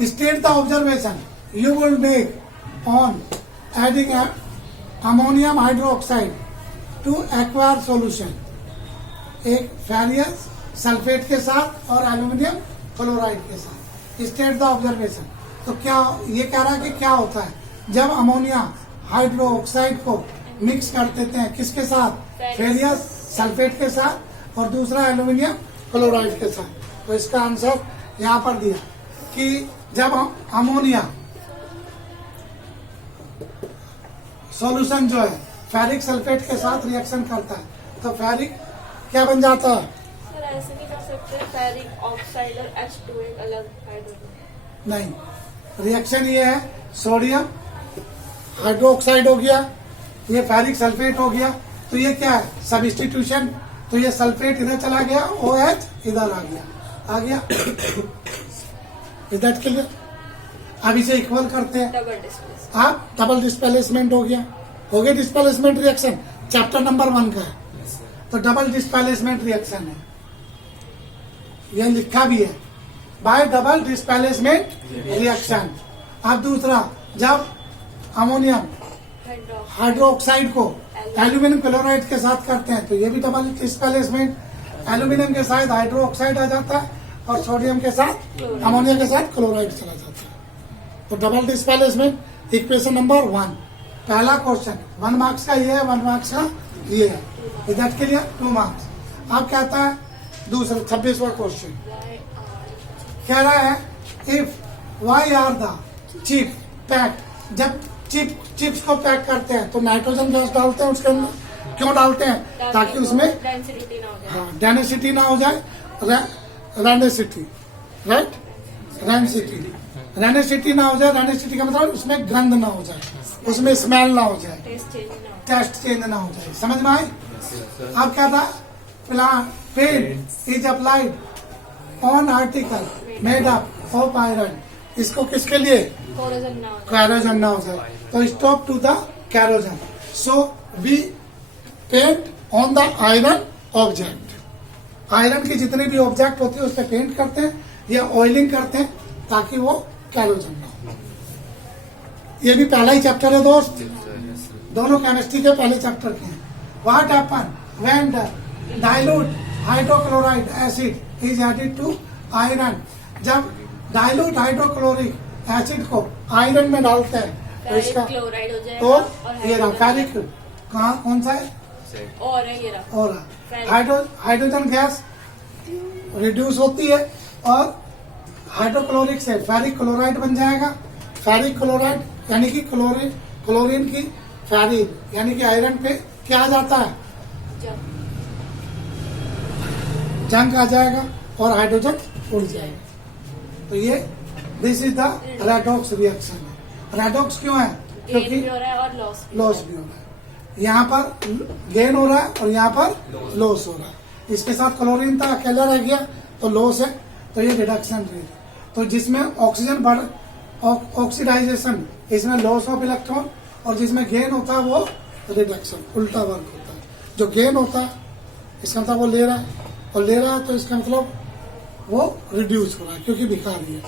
State the observation you will make on adding ammonium hydroxide to aqueous solution. एक furious sulphate के साथ और aluminium chloride के साथ. State the observation. तो क्या ये कह रहा है कि क्या होता है जब अमोनिया हाइड्रोक्साइड को मिक्स कर देते हैं किसके साथ, फेरियस सल्फेट के साथ और दूसरा एल्यूमिनियम क्लोराइड के साथ. तो इसका आंसर यहाँ पर दिया कि जब अमोनिया सॉल्यूशन जो है फेरिक सल्फेट के साथ रिएक्शन करता है तो फेरिक क्या बन जाता है. सर ऐसे नहीं कर सकते फेरिक ऑक्साइड और H2 एक अलग हाइड्रोजन. नहीं, रिएक्शन ये है सोडियम हाइड्रोक्साइड हो गया, ये फेरिक सल्फेट हो गया. तो ये क्या है सब्स्टिट्यूशन. तो ये सल्फेट इधर चला गया, OH इधर आ गया इधर के लिए. अब इसे इक्वल करते हैं. Double displace. आप डबल डिस्प्लेसमेंट हो गया डिस्प्लेसमेंट रिएक्शन चैप्टर नंबर 1 का है. तो डबल डिस्प्लेसमेंट रिएक्शन है, ये लिखा भी है बाय डबल डिस्प्लेसमेंट रिएक्शन. अब दूसरा जब अमोनियम हाइड्रोक्साइड को एल्यूमिनियम क्लोराइड के साथ करते हैं तो ये भी डबल डिस्प्लेसमेंट. एल्यूमिनियम के साथ हाइड्रोक्साइड आ जाता है और सोडियम के साथ अमोनिया के साथ क्लोराइड चला जाता है. तो डबल डिस्प्लेसमेंट इक्वेशन नंबर 1. पहला क्वेश्चन 1 मार्क्स का ये है, 1 मार्क्स का ये है. इधर के लिए 2 मार्क्स. अब कहता है दूसरा 26वां क्वेश्चन कह रहा है if why are the chip pack. जब चिप्स को पैक करते हैं तो नाइट्रोजन गैस डालते हैं उसके अंदर. क्यों डालते हैं? ताकि उसमें डेंसिटी ना हो जाए. हाँ डेंसिटी ना हो जाए. रेनेसिटी राइट, रेनेसिटी ना हो जाए. रेनेसिटी का मतलब उसमें गंध ना हो जाए, उसमें स्मेल ना हो जाए, टेस्ट चेंज ना हो जाए. समझ में आई? अब क्या था paint is applied on article made up of iron. इसको किसके लिए? कैरोजन ना हो जाए. तो stop to the corrosion. So we paint on the iron object. Iron की जितने भी ऑब्जेक्ट होते हैं उस पर पेंट करते हैं या ऑयलिंग करते हैं ताकि वो कैरोजन ना हो. ये भी पहला ही चैप्टर है दोस्त, दोनों केमिस्ट्री के पहले चैप्टर के हैं. What happen when the dilute hydrochloride acid is added to iron. जब डाइल्यूट हाइड्रोक्लोरिक एसिड को आयरन में डालते हैं तो इसका क्लोराइड हो जाएगा. तो ये रहा फेरिक. कहाँ कौन सा है? और है ये रहा. और हाइड्रोजन गैस रिड्यूस होती है और हाइड्रोक्लोरिक से फेरिक क्लोराइड बन जाएगा. फेरिक क्लोराइड यानी कि क्लोरीन की फेरिक यानी कि आयरन पे क्या आ जाता है? जंग आ जाएगा और हाइड्रोजन उड़ जाएगा. तो ये this is the redox reaction है. रेडॉक्स क्यों है? क्योंकि गेन भी हो रहा है और लॉस भी हो रहा है. यहाँ पर गेन हो रहा है और यहाँ पर लॉस हो रहा है. इसके साथ क्लोरीन था, अकेला रह गया तो लॉस है. तो ये रिडक्शन रेट. तो जिसमें ऑक्सीजन बढ़ ऑक्सीडाइजेशन इसमें लॉस ऑफ इलेक्ट्रॉन और जिसमें गेन होता है वो रिडक्शन, उल्टा वर्क होता है. जो गेन होता है इसका मतलब वो ले रहा है और ले रहा है तो इसका मतलब वो रिड्यूस हो रहा है क्योंकि भिखारी है.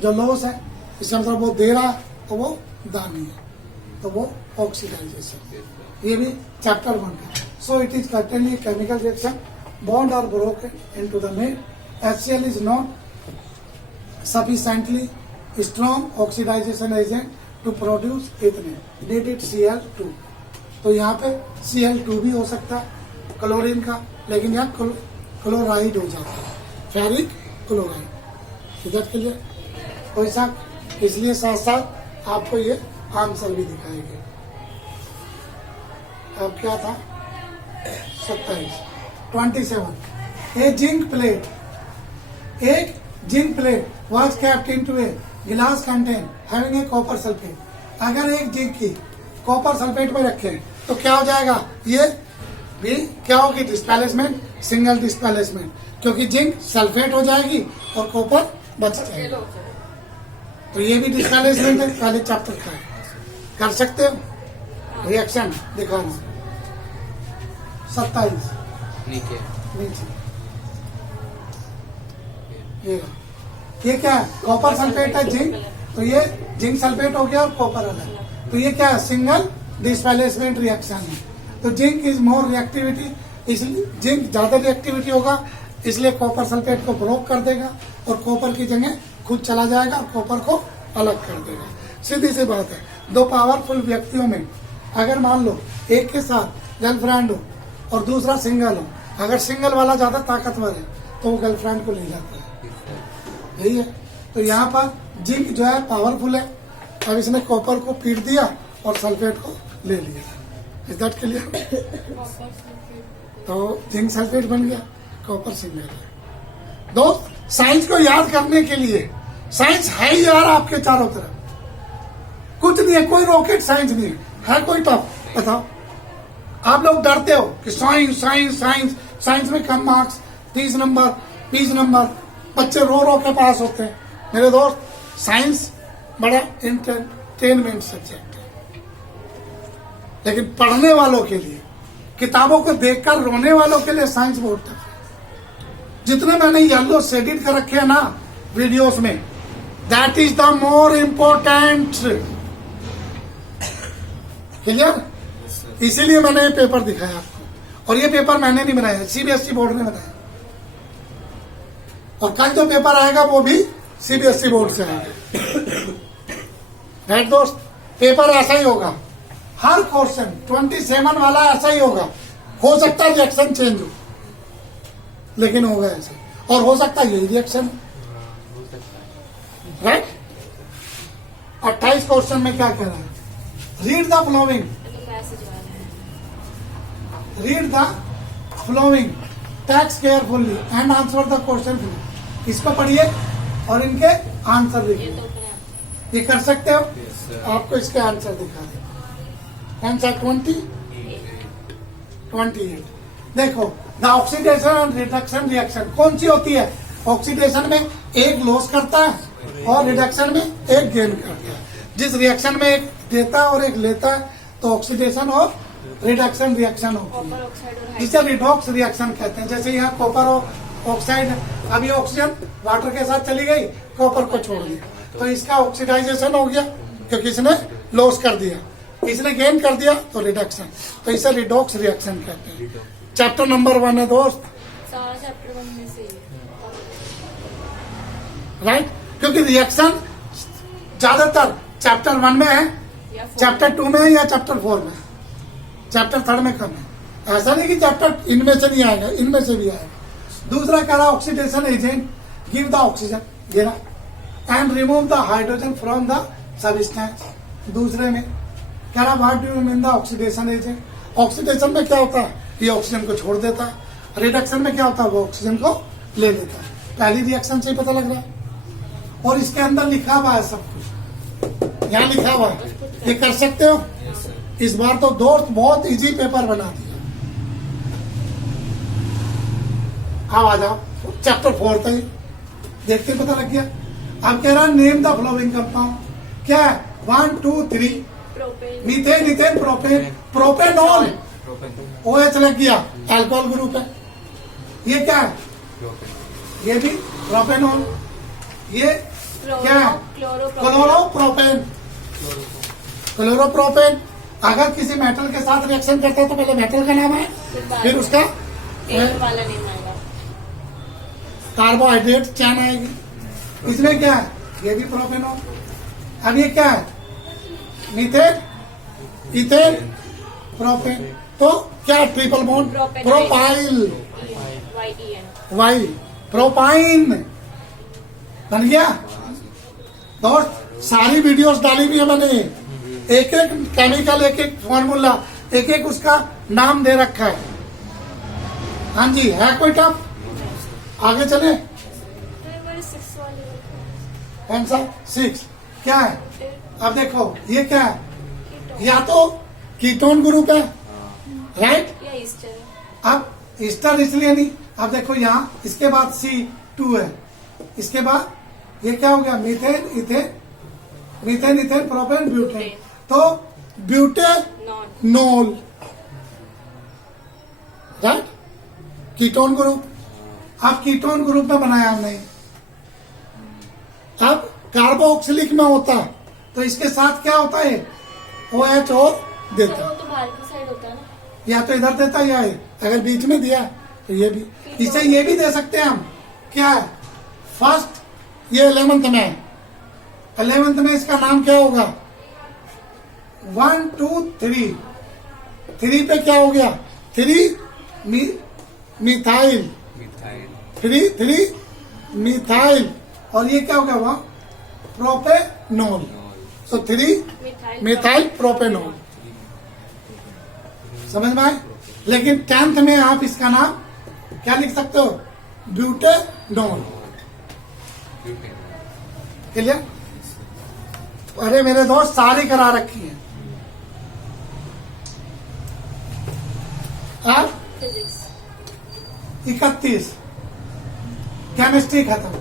जो लॉस है इसका मतलब वो दे रहा है तो वो दानी है तो वो ऑक्सीडाइजेशन. ये भी चैप्टर 1 का. So it is certainly chemical reaction. Bond are broken into the made. HCl is not sufficiently strong oxidization agent to produce ethylene. Needed Cl2. तो यहाँ पे Cl2 भी हो सकता है क्लोरीन का, लेकिन यहाँ क्लोराइड हो जाता है, फेरिक क्लोराइड. इधर के लिए कोई सा, इसलिए साथ साथ आपको ये आंसर भी दिखाएंगे. अब क्या था 27. A zinc plate. एक zinc plate was kept into a glass container having a copper sulfate. अगर एक जिंक की कॉपर सल्फेट में रखें तो क्या हो जाएगा? ये भी क्या होगी? डिस्प्लेसमेंट, सिंगल डिस्प्लेसमेंट, क्योंकि जिंक सल्फेट हो जाएगी और कॉपर बच जाएगा. तो ये भी डिस्प्लेसमेंट है, पहले चैप्टर का है. कर सकते हो रिएक्शन दिखाना. 27 नीचे नीचे ये ये क्या है? कॉपर सल्फेट है, जिंक, तो ये जिंक सल्फेट हो गया और कॉपर अलग। तो ये क्या है? सिंगल डिस्प्लेसमेंट रिएक्शन है। तो जिंक इज मोर रिएक्टिविटी, इसलिए जिंक ज्यादा रिएक्टिविटी होगा, इसलिए कॉपर सल्फेट को ब्रोक कर देगा और कॉपर की जगह खुद चला जाएगा और कॉपर को अलग कर देगा। सीधी सी बात है। दो पावरफुल व्यक्तियों में अगर मान लो एक के साथ गर्लफ्रेंड हो और दूसरा सिंगल हो, अगर सिंगल वाला ज्यादा ताकतवर है तो वो गर्लफ्रेंड को ले जाता है, यही है। तो यहाँ पर जिंक जो है पावरफुल है, अब इसने कॉपर को पीट दिया और सल्फेट को ले लिया। Is that clear? तो जिंक सल्फेट बन गया, कॉपर सिंगल है। दोस्त साइंस को याद करने के लिए, साइंस है ही यार आपके चारों तरफ, कुछ नहीं है, कोई रॉकेट साइंस नहीं है कोई टफ? बताओ। आप लोग डरते हो कि साइंस साइंस साइंस, साइंस में कम मार्क्स, 30 नंबर 20 नंबर, बच्चे रो रो के पास होते हैं। मेरे दोस्त, साइंस बड़ा एंटरटेनमेंट सब्जेक्ट है, लेकिन पढ़ने वालों के लिए, किताबों को देखकर रोने वालों के लिए साइंस बहुत टफ है। जितने मैंने येलो शेडिड कर रखे हैं ना वीडियोस में, that is the more important. Clear? इसीलिए मैंने ये पेपर दिखाया आपको, और ये पेपर मैंने नहीं बनाया, सीबीएसई बोर्ड ने बनाया। और कल जो पेपर आएगा वो भी सीबीएसई बोर्ड से आएगा। राइट दोस्त? पेपर ऐसा ही होगा, हर क्वेश्चन 27 वाला ऐसा ही होगा। हो सकता है रिएक्शन चेंज हो, लेकिन होगा ऐसे, और हो सकता है यही रिएक्शन। राइट? 28 क्वेश्चन में क्या कह रहा है? Read the flowing, read the flowing text carefully and answer the question. इसको पढ़िए और इनके आंसर लिखिए। ये कर सकते हो? आपको इसके आंसर दिखा दे। आंसर 28। देखो, the oxidation and reduction reaction कौन सी होती है? ऑक्सीडेशन में एक लॉस करता है और रिडक्शन में एक गेन करता है। जिस रिएक्शन में एक देता है और एक लेता है तो ऑक्सीडेशन और रिडक्शन रिएक्शन होती है, जिसे रिडॉक्स रिएक्शन कहते हैं। जैसे यहाँ कॉपर ऑक्साइड, अभी ऑक्सीजन वाटर के साथ चली गई, कॉपर को छोड़ दिया, तो इसका ऑक्सीडाइजेशन हो गया क्योंकि इसने लॉस कर दिया, इसने गेन कर दिया तो रिडक्शन, तो इसे रिडॉक्स रिएक्शन कहते हैं। चैप्टर नंबर 1 है दोस्त, चैप्टर 1 में से राइट? क्योंकि रिएक्शन ज्यादातर चैप्टर 1 में है, चैप्टर 2 में है या चैप्टर 4 में, चैप्टर 3 में कम है। ऐसा नहीं कि चैप्टर इनमें से नहीं आएगा, इनमें से भी आएगा। दूसरा कह रहा oxidation agent give the oxygen, ये रहा, and remove the hydrogen from the substance. दूसरे में कह रहा what do you mean the oxidation agent? Oxidation में क्या होता है? ये ऑक्सीजन को छोड़ देता है। रिडक्शन में क्या होता है? वो ऑक्सीजन को ले लेता है। पहली रिएक्शन से ही पता लग रहा है, और इसके अंदर लिखा हुआ है सब कुछ, यहाँ लिखा हुआ है, ये कर सकते हो। इस बार तो दोस्त बहुत इजी पेपर बना दिया। अब आ जाओ चैप्टर 4 तक, देखते पता लग गया। अब कह रहा नेम द फ्लोइंग कंपाउंड, क्या है? 1 2 3 methane, ethane, propane, propanol, OH लग गया, अल्कोहल ग्रुप है। ये क्या है? ये भी प्रोपेनॉल। ये क्या है? क्लोरोप्रोपेन। क्लोरोप्रोपेन अगर किसी मेटल के साथ रिएक्शन करता है तो पहले मेटल का नाम है, फिर उसका वाला नेम आएगा, कार्बोहाइड्रेट चैन आएगी। इसमें क्या है? ये भी प्रोपेनॉल। अब ये क्या है? Methane, ethane, propane. तो क्या? Triple bond, propyl, why, propyne बन गया। दोस्त सारी वीडियोस डाली भी है मैंने, एक एक केमिकल, एक एक फॉर्मूला, एक एक उसका नाम दे रखा है। हाँ जी, है कोई टफ? आगे चले। कौन सा? 6 क्या है? अब देखो ये क्या है? या तो कीटोन ग्रुप है, राइट? अब ईस्टर इसलिए नहीं। अब देखो यहाँ, इसके बाद C2 है, इसके बाद ये क्या हो गया? Methane, ethane, methane, ethane, propane, butane. तो ब्यूटेनॉल, राइट? Ketone group. अब कीटोन ग्रुप में बनाया हमने ऑक्सिलिक में होता तो इसके साथ क्या होता है, OH और देता, वो तो बाहर की साइड होता है ना। या तो इधर देता या है। अगर बीच में दिया तो ये भी, इसे ये भी दे सकते हैं हम। क्या है फर्स्ट, ये 11th में है, 11th में इसका नाम क्या होगा, 1 2 3, 3 पे क्या हो गया, 3 मिथाइल, 3 मिथाइल, और ये क्या हो गया वहां, प्रोपेनॉल। तो 3 मिथाइल प्रोपेनॉल, समझ में आए। लेकिन 10th में आप इसका नाम क्या लिख सकते हो, ब्यूटेनॉल। क्लियर। अरे मेरे दोस्त सारी करा रखी है आप। फिजिक्स 31 केमिस्ट्री खत्म,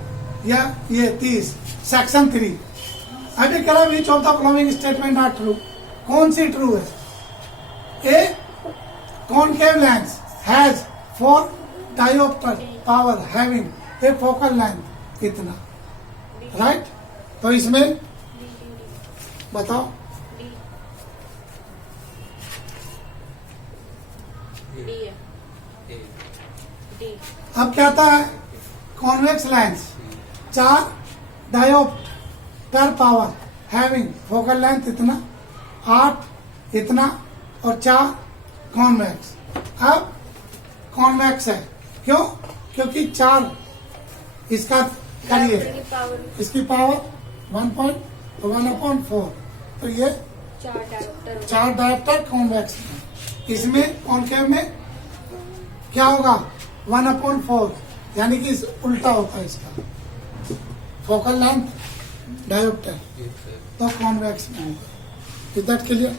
या ये 30 सेक्शन 3। अभी करा which of the following statement are true, कौन सी ट्रू है। A concave lens has 4 diopter power having a focal length इतना, राइट। तो इसमें बताओ, डी है, डी। अब क्या आता है, convex lens 4 diopter power having focal length इतना, 8 इतना, और 4 कॉन्वेक्स। अब कॉन्वेक्स है, क्यों, क्योंकि 4 इसका करिए, इसकी पावर 1.1/4, तो ये 4 डायोप्टर कॉन्वेक्स है। इसमें कॉन्केव में क्या होगा, 1/4, यानी कि उल्टा होता है इसका, फोकल लेंथ डायोप्टर, तो कॉन्वेक्स में होगा। Is that clear.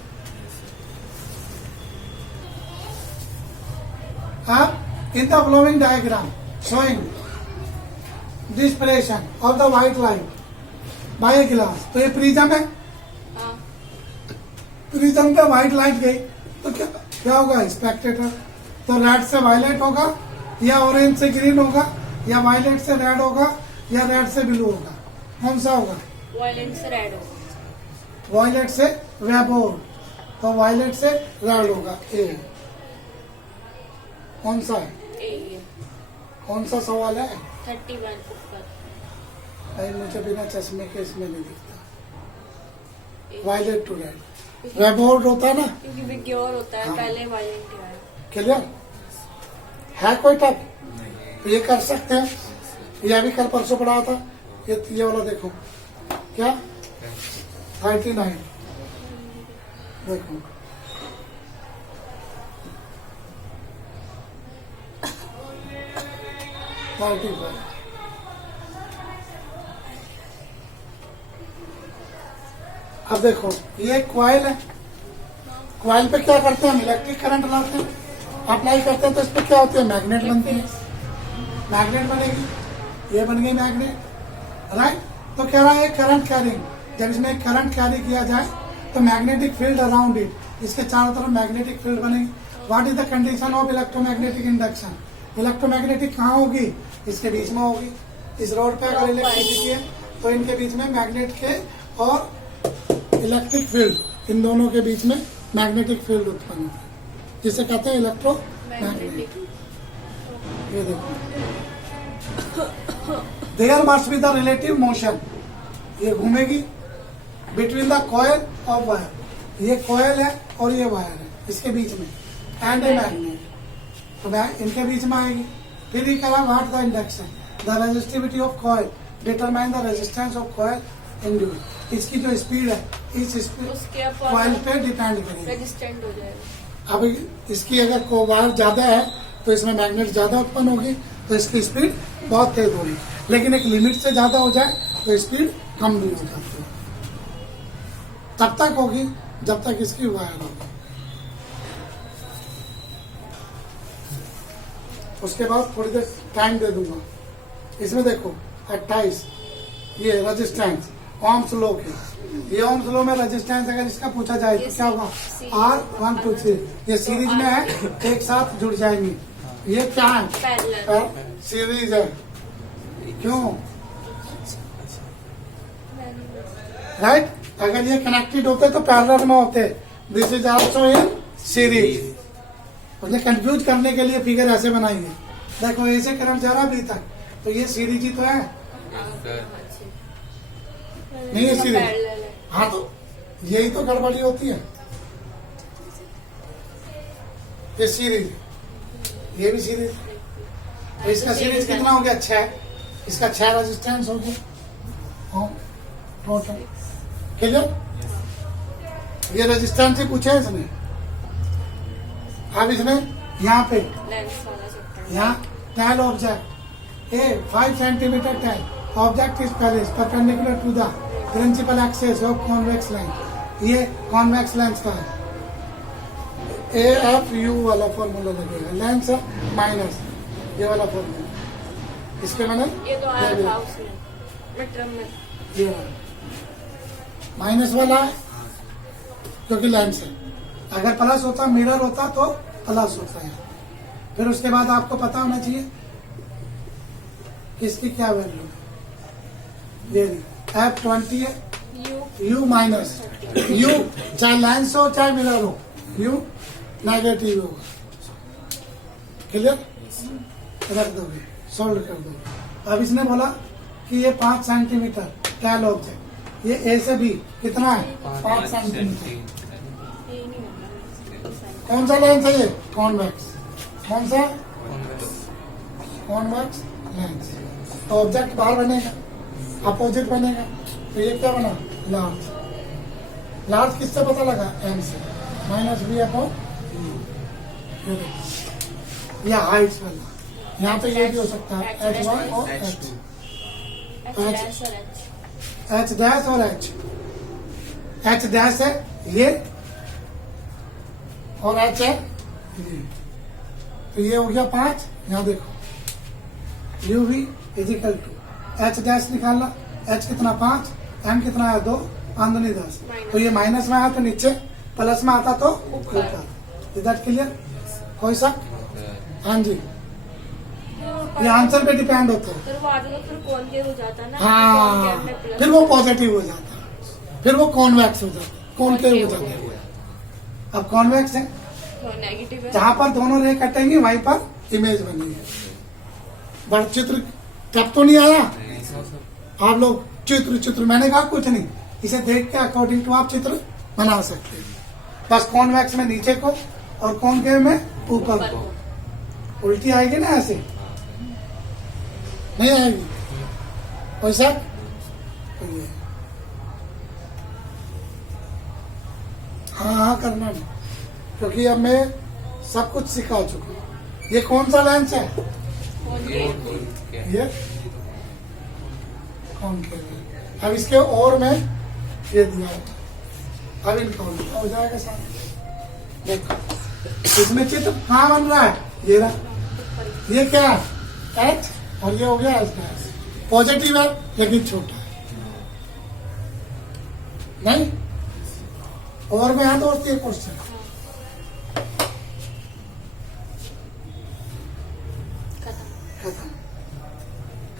अब in the following diagram showing dispersion of the white light by a glass, तो ये प्रिज्म है, हाँ, प्रिज्म पे व्हाइट लाइट गई तो क्या होगा, स्पेक्टेटर। तो रेड से वायलेट होगा, या ऑरेंज से ग्रीन होगा, या वायलेट से रेड होगा, या रेड से ब्लू होगा, कौन सा होगा, वायलेट से रेड होगा, वायलेट से रेड, तो वायलेट से रेड होगा। ए कौन सा है, ए कौन सा सवाल है, 31 ऊपर। नहीं मुझे बिना चश्मे के इसमें नहीं दिखता। वायलेट टू रेड, रेड होता है ना, क्योंकि विग्योर होता है, हाँ। पहले वायलेट है। क्लियर है। कोई टप ये कर सकते हैं, ये अभी कल परसों पढ़ा था, ये वाला देखो क्या, 39 देखो, अब देखो ये क्वाइल है, क्वाइल पे क्या करते हैं हम, इलेक्ट्रिक करंट लाते हैं, अप्लाई करते हैं, तो इस पे क्या होती है, मैग्नेट बनती है, मैग्नेट बनेगी, ये बन गई मैग्नेट, राइट। तो कह रहा है करंट कैरिंग, जब इसमें करंट कैरी किया जाए तो मैग्नेटिक फील्ड अराउंड इट, इसके चारों तरफ मैग्नेटिक फील्ड बनेगी। What is the condition of electromagnetic induction, electromagnetic कहाँ होगी, इसके बीच में होगी। इस रोड पे अगर इलेक्ट्रिसिटी है तो इनके बीच में मैग्नेट के और इलेक्ट्रिक फील्ड, इन दोनों के बीच में मैग्नेटिक फील्ड उत्पन्न होता है, जिसे कहते हैं इलेक्ट्रोमैग्नेटिक। ये देखो, there must be the relative motion, ये घूमेगी बिटवीन द कॉइल और वायर, ये कॉइल है और ये वायर है, इसके बीच में, एंड ए मैग्नेट, तो इनके बीच में आएगी। फिर ये कहा what the induction, the resistivity of coil determine the resistance of coil induce, इसकी जो स्पीड है इस स्पीड कॉइल पे डिपेंड करेगी, रेजिस्टेंट हो जाएगा। अब इसकी अगर वायर ज्यादा है तो इसमें मैग्नेट ज्यादा उत्पन्न होगी, तो इसकी स्पीड बहुत तेज होगी, लेकिन एक लिमिट से ज्यादा हो जाए तो स्पीड कम भी हो जाती है, तब तक होगी जब तक इसकी वायर होगी। उसके बाद थोड़ी देर टाइम दे दूंगा। इसमें देखो 28, ये रेजिस्टेंस ओम्स लॉ के, ये ओम्स लॉ में रेजिस्टेंस अगर इसका पूछा जाए तो क्या होगा, R1 2 3, ये सीरीज में है, एक साथ जुड़ जाएंगी। ये क्या है, पैरेलल, सीरीज है, क्यों, राइट। अगर ये कनेक्टेड होते तो पैरेलल में होते। This is also in series. मुझे कंफ्यूज करने के लिए फिगर ऐसे बनाएंगे। देखो ऐसे करंट जा रहा अभी तक, तो ये सीरीज ही तो है, नहीं है सीरीज। पैरेलल है। हाँ, तो यही तो गड़बड़ी होती है। ये सीरीज, ये भी सीरीज। तो इसका सीरीज कितना हो गया? 6। इसका 6 रेजिस्टेंस हो गया टोटल। क्लियर? ये रेजिस्टेंस ही पूछा है इसने। अब इसने यहाँ पे लेंस वाला चैप्टर। यहाँ tall object a 5 centimetre tall object is placed perpendicular to the principal axis of convex lens. ये कॉन्वेक्स लेंस का है। AFU वाला फॉर्मूला लगेगा, लेंस माइनस ये वाला फॉर्मूला। इसके मैंने ये तो आया था उसमें मिट्रम में। ये माइनस वाला है क्योंकि लेंस है। अगर प्लस होता, मिरर होता तो प्लस होता है। फिर उसके बाद आपको पता होना चाहिए कि इसकी क्या वैल्यू है। ये F20 है, यू U माइनस। U चाहे लेंस हो चाहे मिरर हो, U नेगेटिव होगा। क्लियर? रख दोगे, सोल्व कर दोगे। अब इसने बोला कि ये 5 सेंटीमीटर टैल ऑब्जेक्ट, ये A से B कितना है? 5 सेंटीमीटर। कौन सा लेंस है ये? कॉन्वेक्स। कौन सा? Convex lens. तो ऑब्जेक्ट बाहर बनेगा, अपोजिट बनेगा। तो ये क्या बना? लार्ज। लार्ज किससे पता लगा? M से। माइनस B अपॉन या हाइट वाला। यहाँ पे ये भी हो सकता है H1 और H। H डैश और H। H डैश है ये और H है ये। तो ये हो गया 5। यहाँ देखो UV equal to H dash निकालना। H कितना? 5। M कितना है? 2। आंदनी 10। तो ये माइनस में आया तो नीचे, प्लस में आता तो ऊपर। Is that clear? कोई शक? हाँ जी, ये आंसर पे डिपेंड होता है। फिर वो आगे फिर कॉनकेव हो जाता है ना। हाँ, फिर वो पॉजिटिव हो जाता है, फिर वो कॉन्वेक्स हो जाता है, कॉनकेव हो जाता है। अब कॉन्वेक्स है, नेगेटिव है। जहां पर दोनों रे कटेंगे वहीं पर इमेज बनेगी। बट चित्र तब तो नहीं आया। आप लोग चित्र मैंने कहा कुछ नहीं, इसे देख के अकॉर्डिंग टू आप चित्र बना सकते हैं। बस कॉन्वेक्स में नीचे को और कॉनकेव में ऊपर को। उल्टी आएगी ना, ऐसे नहीं आएगी। वैसा हाँ करना नहीं, क्योंकि अब मैं सब कुछ सिखा चुका हूँ। ये कौन सा लेंस है? ये कॉनकेव। अब इसके और में ये दिया है। अब इनका हो जाएगा सामने। देखो इसमें चित्र कहाँ बन रहा है? ये रहा। ये क्या है? H और ये हो गया H डैश। पॉजिटिव है लेकिन छोटा है, नहीं? और में यहाँ दोस्त ये क्वेश्चन खत्म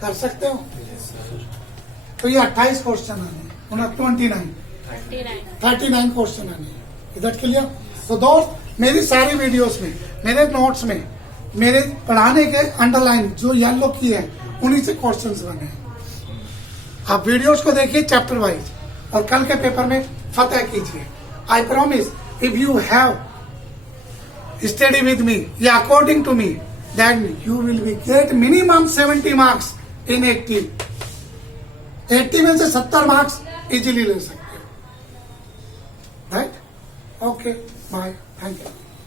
कर सकते हो। तो ये 28 क्वेश्चन आने, 39 क्वेश्चन आने। इधर क्लियर? तो दोस्त मेरी सारी वीडियोस में, मेरे नोट्स में, मेरे पढ़ाने के अंडरलाइन जो येलो की है उन्हीं से क्वेश्चंस बने हैं। आप वीडियोस को देखिए चैप्टर वाइज और कल के पेपर में फतेह कीजिए। I promise if you have study with me या according to me then you will be get minimum 70 marks in 80 में से 70 मार्क्स इजीली ले सकते हो। Right? Okay, bye, thank you.